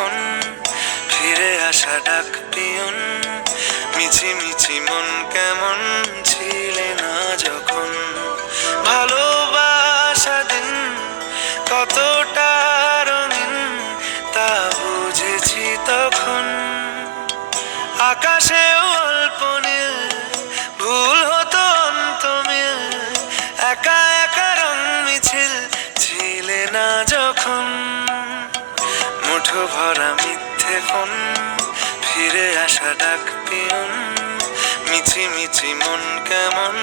Phone, ফিরে আসা ডাক পিয়ন, মিছি মিছি মন কেমন ছিলে না যখন। ভালোবাসা দিন কতটা রঙিন তা বুঝেছি তখন। আকাশেও অল্প নীল, ভুল হতো অন্ত মিল, একা একা রং মিছিল ছিলে না যখন। মুঠো ভরা মিথ্যে ফোন, ফিরে আসা ডাক পিয়ন, মিছি মিছি মন কেমন